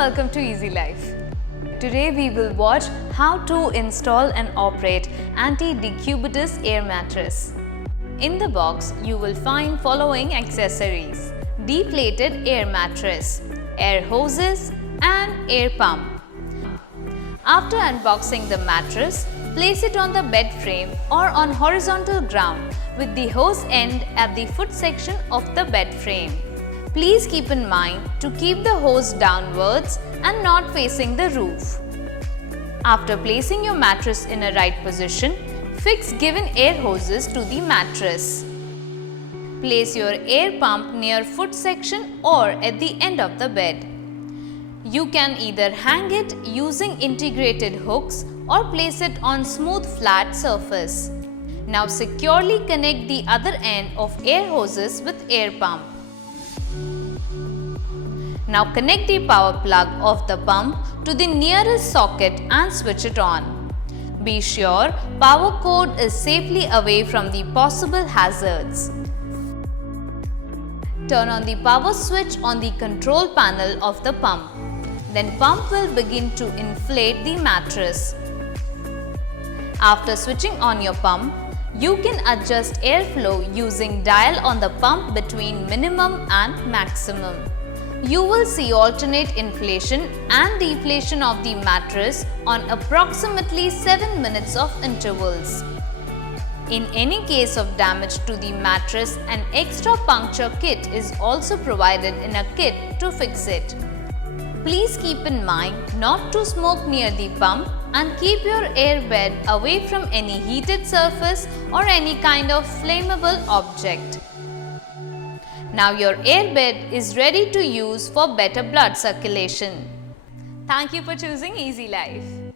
welcome to Ezlife. Today we will watch how to install and operate anti-decubitus air mattress. In the box, you will find following accessories: deflated air mattress, air hoses and air pump. After unboxing the mattress, place it on the bed frame or on horizontal ground with the hose end at the foot section of the bed frame. Please keep in mind to keep the hose downwards and not facing the roof. After placing your mattress in a right position, fix given air hoses to the mattress. Place your air pump near foot section or at the end of the bed. You can either hang it using integrated hooks or place it on smooth flat surface. Now securely connect the other end of air hoses with air pump. Now connect the power plug of the pump to the nearest socket and switch it on. Be sure power cord is safely away from the possible hazards. Turn on the power switch on the control panel of the pump. Then pump will begin to inflate the mattress. After switching on your pump, you can adjust airflow using dial on the pump between minimum and maximum. You will see alternate inflation and deflation of the mattress on approximately 7 minutes of intervals. In any case of damage to the mattress, an extra puncture kit is also provided in a kit to fix it. Please keep in mind not to smoke near the pump and keep your air bed away from any heated surface or any kind of flammable object. Now your air bed is ready to use for better blood circulation. Thank you for choosing Ezlife.